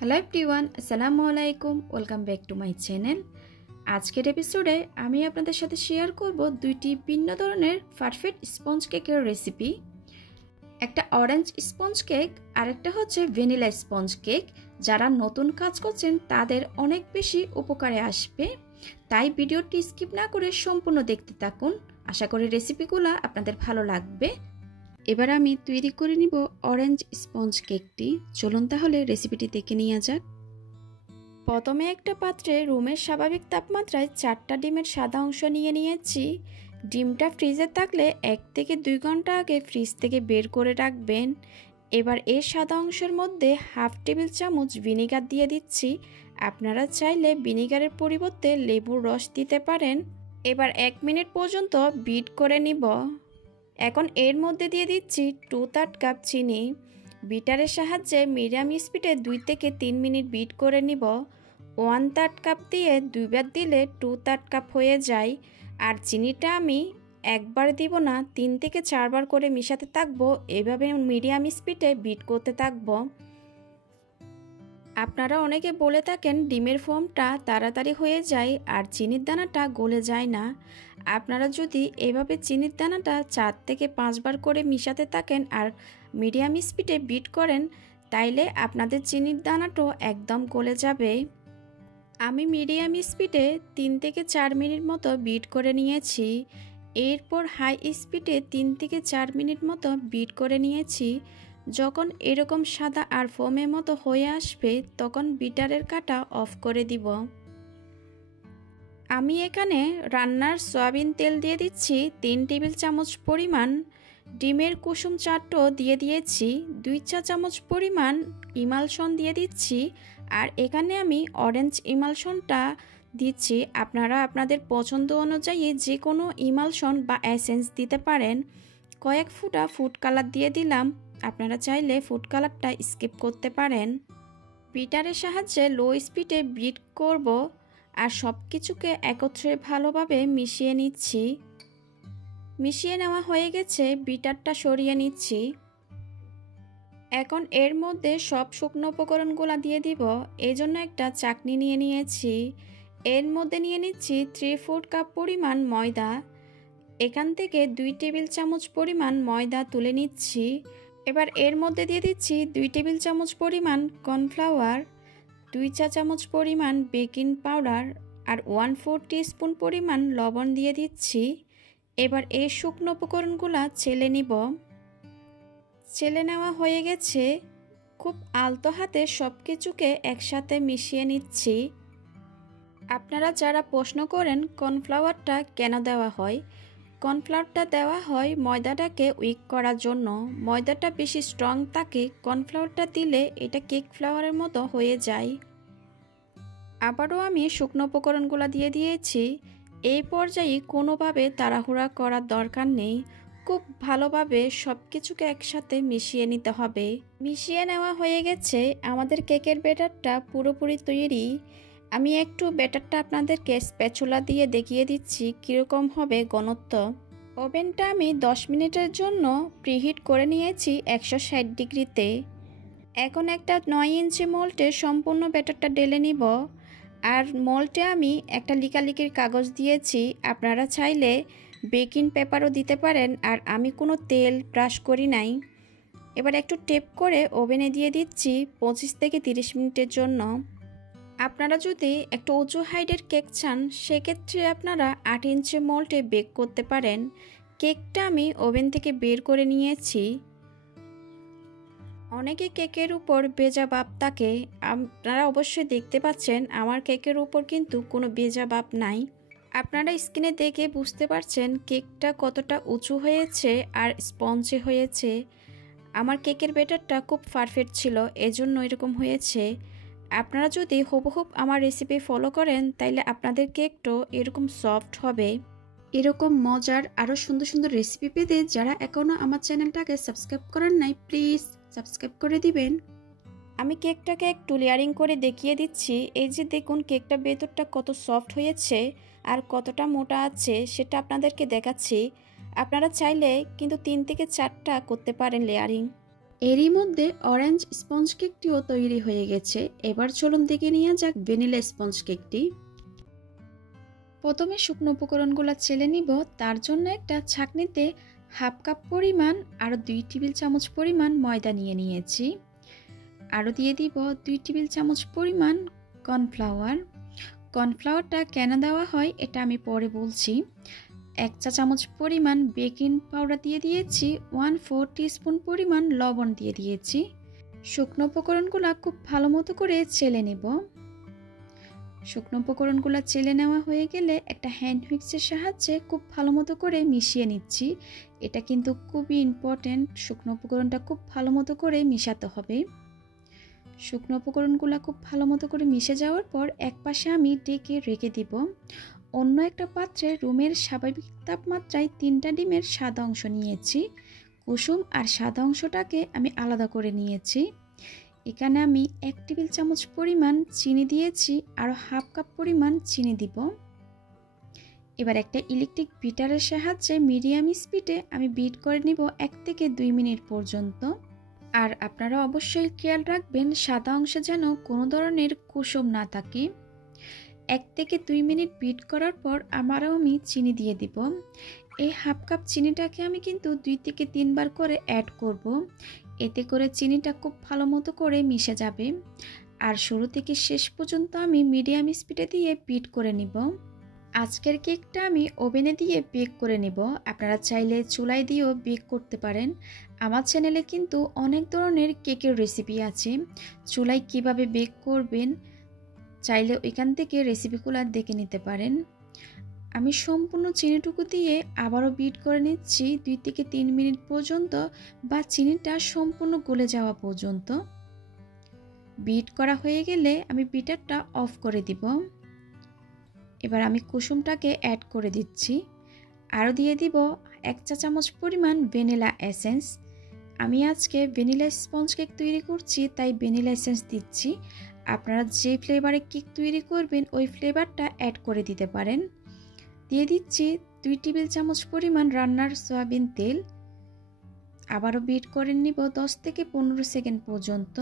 Hello everyone, আসসালামু আলাইকুম। Welcome back to my channel. আজকের এপিসোডে আমি আপনাদের সাথে শেয়ার করব দুইটি ভিন্ন ধরনের পারফেক্ট স্পঞ্জ কেকের রেসিপি। একটা অরেঞ্জ স্পঞ্জ কেক আর একটা হচ্ছে ভ্যানিলা স্পঞ্জ কেক। যারা নতুন কাজ করছেন তাদের অনেক বেশি উপকারে আসবে, তাই ভিডিওটি স্কিপ না করে সম্পূর্ণ দেখতে থাকুন। আশা করি রেসিপিগুলো আপনাদের ভালো লাগবে। এবার আমি তৈরি করে নিব অরেঞ্জ স্পঞ্জ কেকটি। চলুন তাহলে রেসিপিটি দেখে নেওয়া যাক। প্রথমে একটা পাত্রে রুমের স্বাভাবিক তাপমাত্রায় 4টা ডিমের সাদা অংশ নিয়ে নিয়েছি। ডিমটা ফ্রিজে থাকলে 1 থেকে 2 ঘন্টা আগে ফ্রিজ থেকে বের করে রাখবেন। এবার এই সাদা অংশের মধ্যে হাফ টেবিল চামচ ভিনেগার দিয়ে দিচ্ছি। আপনারা চাইলে ভিনেগারের পরিবর্তে লেবুর রস দিতে পারেন। এবার 1 মিনিট পর্যন্ত বিট করে নিব। এখন এর মধ্যে দিয়ে দিচ্ছি 2/3 কাপ চিনি। বিটারের সাহায্যে মিডিয়াম স্পিডে 2 থেকে 3 মিনিট বিট করে নিব। 1/3 কাপ দিয়ে দুইবার দিলে 2/3 কাপ হয়ে যায়। আর চিনিটা আমি একবার দিব না, 3 থেকে 4 বার করে মিশাতে থাকবো। এভাবে মিডিয়াম স্পিডে বিট করতে থাকবো। আপনারা অনেকে বলে থাকেন ডিমের ফোমটা তাড়াতাড়ি হয়ে যায় আর চিনির দানাটা গলে যায় না। আপনারা যদি এভাবে চিনির দানাটা 4 থেকে 5 বার করে মিশাতে থাকেন আর মিডিয়াম স্পিডে বিট করেন, তাইলে আপনাদের চিনির দানাটাও একদম গলে যাবে। আমি মিডিয়াম স্পিডে 3 থেকে 4 মিনিট মতো বিট করে নিয়েছি। এরপর হাই স্পিডে 3 থেকে 4 মিনিট মতো বিট করে নিয়েছি। যখন এরকম সাদা আর ফোমের মতো হয়ে আসবে তখন বিটারের কাঁটা অফ করে দিব। আমি এখানে রান্নার সয়াবিন তেল দিয়ে দিচ্ছি 3 টেবিল চামচ পরিমাণ। ডিমের কুসুম চাটও দিয়ে দিয়েছি। 2 চা চামচ পরিমাণ ইমালশন দিয়ে দিচ্ছি। আর এখানে আমি অরেঞ্জ ইমালশনটা দিচ্ছি। আপনারা আপনাদের পছন্দ অনুযায়ী যে কোনো ইমালশন বা এসেন্স দিতে পারেন। কয়েক ফোঁটা ফুড কালার দিয়ে দিলাম। আপনারা চাইলে ফুড কালারটা স্কিপ করতে পারেন। বিটারের সাহায্যে লো স্পিডে বিট করব আর সব কিছুকে একত্রে ভালোভাবে মিশিয়ে নিচ্ছি। মিশিয়ে নেওয়া হয়ে গেছে, বিটারটা সরিয়ে নিচ্ছি। এখন এর মধ্যে সব শুকনো উপকরণগুলো দিয়ে দিব। এই জন্য একটা চাকনি নিয়ে নিয়েছি। এর মধ্যে নিয়ে নিচ্ছি 3/4 কাপ পরিমাণ ময়দা। এখান থেকে 2 টেবিল চামচ পরিমাণ ময়দা তুলে নিচ্ছি। এবার এর মধ্যে দিয়ে দিচ্ছি 2 টেবিল চামচ পরিমাণ কর্নফ্লাওয়ার, 2 চা চামচ পরিমাণ বেকিং পাউডার আর 1/4 টিস্পুন পরিমাণ লবণ দিয়ে দিচ্ছি। এবার এই শুকনো উপকরণগুলো চেলে নিব। চেলে নেওয়া হয়ে গেছে। খুব আলতো হাতে সব কিছুকে একসাথে মিশিয়ে নিচ্ছি। আপনারা যারা প্রশ্ন করেন কর্নফ্লাওয়ারটা কেন দেওয়া হয়, কর্নফ্লাওয়ারটা দেওয়া হয় ময়দাটাকে উইক করার জন্য। ময়দাটা বেশি স্ট্রং থাকে, কর্নফ্লাওয়ারটা দিলে এটা কেক ফ্লাওয়ারের মতো হয়ে যায়। আবারও আমি শুকনো উপকরণগুলো দিয়ে দিয়েছি। এই পর্যায়ে কোনোভাবে তাড়াহুড়া করার দরকার নেই। খুব ভালোভাবে সব কিছুকে একসাথে মিশিয়ে নিতে হবে। মিশিয়ে নেওয়া হয়ে গেছে। আমাদের কেকের ব্যাটারটা পুরোপুরি তৈরি। আমি একটু ব্যাটারটা আপনাদেরকে স্প্যাচুলা দিয়ে দেখিয়ে দিচ্ছি কীরকম হবে ঘনত্ব। ওভেনটা আমি 10 মিনিটের জন্য প্রিহিট করে নিয়েছি 160 ডিগ্রিতে। এখন একটা 9 ইঞ্চি মোল্ডে সম্পূর্ণ ব্যাটারটা ঢেলে নিব। আর মোল্ডে আমি একটা লিকালিকির কাগজ দিয়েছি। আপনারা চাইলে বেকিং পেপারও দিতে পারেন। আর আমি কোনো তেল ব্রাশ করি নাই। এবার একটু টেপ করে ওভেনে দিয়ে দিচ্ছি 25 থেকে 30 মিনিটের জন্য। আপনারা যদি একটু উঁচু হাইটের কেক চান সেক্ষেত্রে আপনারা 8 ইঞ্চি মোল্ডে বেক করতে পারেন। কেকটা আমি ওভেন থেকে বের করে নিয়েছি। অনেকে কেকের উপর ভেজা ভাব থাকে। আপনারা অবশ্যই দেখতে পাচ্ছেন আমার কেকের উপর কিন্তু কোনো ভেজা ভাব নাই। আপনারা স্ক্রিনে দেখে বুঝতে পারছেন কেকটা কতটা উঁচু হয়েছে আর স্পঞ্জি হয়েছে। আমার কেকের ব্যাটারটা খুব পারফেক্ট ছিল, এজন্য এরকম হয়েছে। আপনারা যদি হুবহুব আমার রেসিপি ফলো করেন তাইলে আপনাদের কেকটাও এরকম সফট হবে। এরকম মজার আরও সুন্দর সুন্দর রেসিপি পেতে যারা এখনও আমার চ্যানেলটাকে সাবস্ক্রাইব করেন নাই প্লিজ সাবস্ক্রাইব করে দিবেন। আমি কেকটাকে একটু লেয়ারিং করে দেখিয়ে দিচ্ছি। এই যে দেখুন কেকটা ভেতরটা কত সফট হয়েছে আর কতটা মোটা আছে সেটা আপনাদেরকে দেখাচ্ছি। আপনারা চাইলে কিন্তু 3 থেকে 4টা করতে পারেন লেয়ারিং। এরই মধ্যে অরেঞ্জ স্পঞ্জ কেকটিও তৈরি হয়ে গেছে। এবার চলুন দেখে নেওয়া যাক ভ্যানিলা স্পঞ্জ কেকটি। প্রথমে শুকনো উপকরণগুলো চেলে নিব। তার জন্য একটা ছাঁকনিতে হাফ কাপ পরিমাণ আর 2 টেবিল চামচ পরিমাণ ময়দা নিয়ে নিয়েছি। আরও দিয়ে দিব 2 টেবিল চামচ পরিমাণ কর্নফ্লাওয়ার। কর্নফ্লাওয়ারটা কেন দেওয়া হয় এটা আমি পরে বলছি। 1 চা চামচ পরিমাণ বেকিং পাউডার দিয়ে দিয়েছি। 1/4 টিস্পুন পরিমাণ লবণ দিয়ে দিয়েছি। শুকনো উপকরণগুলো খুব ভালো মতো করে চেলে নেব। শুকনো উপকরণগুলো চেলে নেওয়া হয়ে গেলে একটা হ্যান্ড হুইক্সের সাহায্যে খুব ভালো মতো করে মিশিয়ে নিচ্ছি। এটা কিন্তু খুবই ইম্পর্ট্যান্ট, শুকনো উপকরণটা খুব ভালো মতো করে মিশাতে হবে। শুকনো উপকরণগুলো খুব ভালো মতো করে মিশে যাওয়ার পর এক পাশে আমি ঢেকে রেখে দিব। অন্য একটা পাত্রে রুমের স্বাভাবিক তাপমাত্রায় 3টা ডিমের সাদা অংশ নিয়েছি। কুসুম আর সাদা অংশটাকে আমি আলাদা করে নিয়েছি। এখানে আমি 1 টেবিল চামচ পরিমাণ চিনি দিয়েছি, আর হাফ কাপ পরিমাণ চিনি দিব। এবার একটা ইলেকট্রিক বিটারের সাহায্যে মিডিয়াম স্পিডে আমি বিট করে নিব 1 থেকে 2 মিনিট পর্যন্ত। আর আপনারা অবশ্যই খেয়াল রাখবেন সাদা অংশে যেন কোনো ধরনের কুসুম না থাকে। 1 থেকে 2 মিনিট বিট করার পর আমি চিনি দিয়ে দিব। এই হাফ কাপ চিনিটাকে আমি কিন্তু 2 থেকে 3 বার করে অ্যাড করব। এতে করে চিনিটা খুব ভালো মতো করে মিশে যাবে। আর শুরু থেকে শেষ পর্যন্ত আমি মিডিয়াম স্পিডে দিয়ে বিট করে নিব। আজকের কেকটা আমি ওভেনে দিয়ে বেক করে নিব। আপনারা চাইলে চুলায় দিয়েও বেক করতে পারেন। আমার চ্যানেলে কিন্তু অনেক ধরনের কেকের রেসিপি আছে। চুলায় কিভাবে বেক করবেন চাইলে ওইখান থেকে রেসিপিগুলো দেখে নিতে পারেন। আমি সম্পূর্ণ চিনিটুকু দিয়ে আবারও বিট করে নিচ্ছি 2 থেকে 3 মিনিট পর্যন্ত, বা চিনিটা সম্পূর্ণ গলে যাওয়া পর্যন্ত। বিট করা হয়ে গেলে আমি বিটারটা অফ করে দিব। এবার আমি কুসুমটাকে অ্যাড করে দিচ্ছি। আরও দিয়ে দিব 1 চা চামচ পরিমাণ ভ্যানিলা এসেন্স। আমি আজকে ভ্যানিলা স্পঞ্জ কেক তৈরি করছি, তাই ভ্যানিলা এসেন্স দিচ্ছি। আপনারা যে ফ্লেভারে কেক তৈরি করবেন ওই ফ্লেভারটা অ্যাড করে দিতে পারেন। দিয়ে দিচ্ছি 2 টেবিল চামচ পরিমাণ রান্নার সয়াবিন তেল। আবারও বিট করে নিব 10 থেকে 15 সেকেন্ড পর্যন্ত।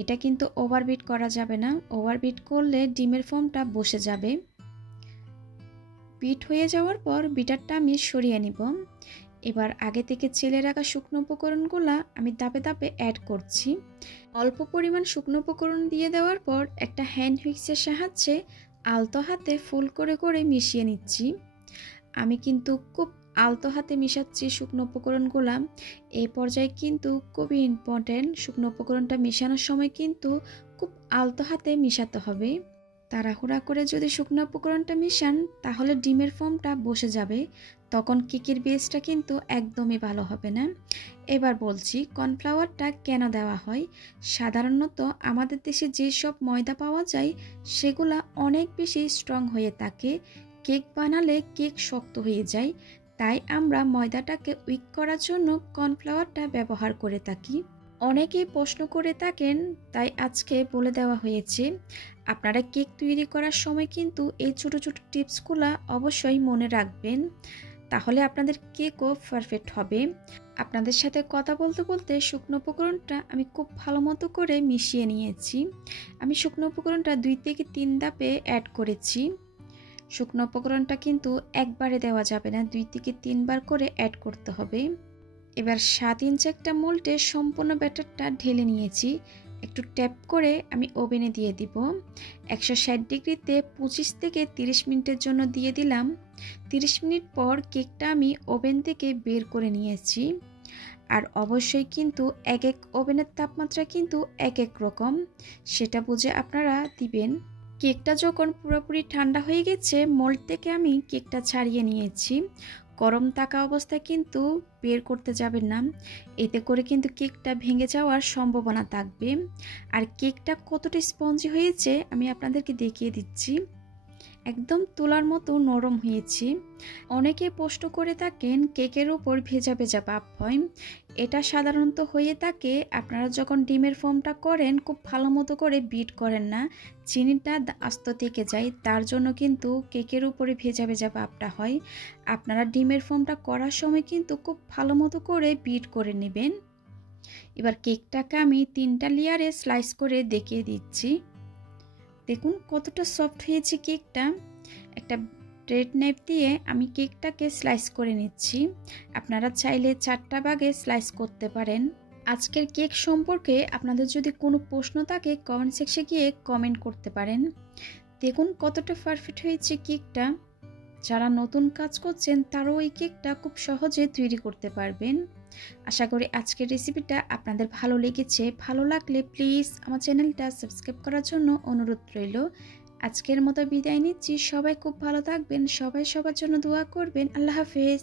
এটা কিন্তু ওভার বিট করা যাবে না, ওভার বিট করলে ডিমের ফোমটা বসে যাবে। বিট হয়ে যাওয়ার পর বিটারটা আমি সরিয়ে নিব। এবার আগে থেকে চেলে রাখা শুকনো উপকরণগুলো আমি ধাপে ধাপে অ্যাড করছি। অল্প পরিমাণ শুকনো উপকরণ দিয়ে দেওয়ার পর একটা হ্যান্ড হুইক্সের সাহায্যে আলতো হাতে ফুল করে করে মিশিয়ে নিচ্ছি। আমি কিন্তু খুব আলতো হাতে মিশাচ্ছি শুকনো উপকরণগুলো। এই পর্যায়ে কিন্তু খুবই ইম্পর্টেন্ট, শুকনো উপকরণটা মেশানোর সময় কিন্তু খুব আলতো হাতে মিশাতে হবে। তাড়াহুড়া করে যদি শুকনো উপকরণটা মিশান তাহলে ডিমের ফোমটা বসে যাবে, তখন কেকের বেসটা কিন্তু একদমই ভালো হবে না। এবার বলছি কর্নফ্লাওয়ারটা কেন দেওয়া হয়। সাধারণত আমাদের দেশে যেসব ময়দা পাওয়া যায় সেগুলা অনেক বেশি স্ট্রং হয়ে থাকে। কেক বানালে কেক শক্ত হয়ে যায়, তাই আমরা ময়দাটাকে উইক করার জন্য কর্নফ্লাওয়ারটা ব্যবহার করে থাকি। অনেকেই প্রশ্ন করে থাকেন, তাই আজকে বলে দেওয়া হয়েছে। আপনারা কেক তৈরি করার সময় কিন্তু এই ছোট ছোট টিপসগুলো অবশ্যই মনে রাখবেন, তাহলে আপনাদের কেকও পারফেক্ট হবে। আপনাদের সাথে কথা বলতে বলতে শুকনো উপকরণটা আমি খুব ভালো মতো করে মিশিয়ে নিয়েছি। আমি শুকনো উপকরণটা 2 থেকে 3 ধাপে অ্যাড করেছি। শুকনো উপকরণটা কিন্তু একবারে দেওয়া যাবে না, 2 থেকে 3 বার করে অ্যাড করতে হবে। এবার 7 ইঞ্চি একটা মোল্ডে সম্পূর্ণ ব্যাটারটা ঢেলে নিয়েছি। একটু ট্যাপ করে আমি ওভেনে দিয়ে দিব। 160 ডিগ্রিতে 25 থেকে 30 মিনিটের জন্য দিয়ে দিলাম। 30 মিনিট পর কেকটা আমি ওভেন থেকে বের করে নিয়েছি। আর অবশ্যই কিন্তু এক এক ওভেনের তাপমাত্রা কিন্তু এক এক রকম, সেটা বুঝে আপনারা দিবেন। কেকটা যখন পুরোপুরি ঠান্ডা হয়ে গেছে মোল্ড থেকে আমি কেকটা ছাড়িয়ে নিয়েছি। গরম থাকা অবস্থায় কিন্তু বের করতে যাবেন না, এতে করে কিন্তু কেকটা ভেঙে যাওয়ার সম্ভাবনা থাকবে। আর কেকটা কতটা স্পঞ্জি হয়েছে আমি আপনাদেরকে দেখিয়ে দিচ্ছি। একদম তুলার মতো নরম হয়েছে। অনেকে প্রশ্ন করে থাকেন কেকের উপর ভেজা ভেজা ভাব হয়। এটা সাধারণত হয়ে থাকে আপনারা যখন ডিমের ফোমটা করেন খুব ভালো মতো করে বিট করেন না, চিনিটা আস্ত থেকে যায়, তার জন্য কিন্তু কেকের উপরে ভেজা ভেজা ভাবটা হয়। আপনারা ডিমের ফোমটা করার সময় কিন্তু খুব ভালো মতো করে বিট করে নেবেন। এবার কেকটাকে আমি 3টা লেয়ারে স্লাইস করে দেখিয়ে দিচ্ছি। দেখুন কতটা সফট হয়েছে কেকটা। একটা ব্রেড নাইফ দিয়ে আমি কেকটাকে স্লাইস করে নিচ্ছি। আপনারা চাইলে 4টা ভাগে স্লাইস করতে পারেন। আজকের কেক সম্পর্কে আপনাদের যদি কোনো প্রশ্ন থাকে কমেন্ট সেকশনে গিয়ে কমেন্ট করতে পারেন। দেখুন কতটা পারফেক্ট হয়েছে কেকটা। যারা নতুন কাজ করছেন তারাও এই কেকটা খুব সহজে তৈরি করতে পারবেন। আশা করি আজকের রেসিপিটা আপনাদের ভালো লেগেছে। ভালো লাগলে প্লিজ আমার চ্যানেলটা সাবস্ক্রাইব করার জন্য অনুরোধ রইল। আজকের মতো বিদায় নিচ্ছি। সবাই খুব ভালো থাকবেন, সবাই সবার জন্য দোয়া করবেন। আল্লাহ হাফেজ।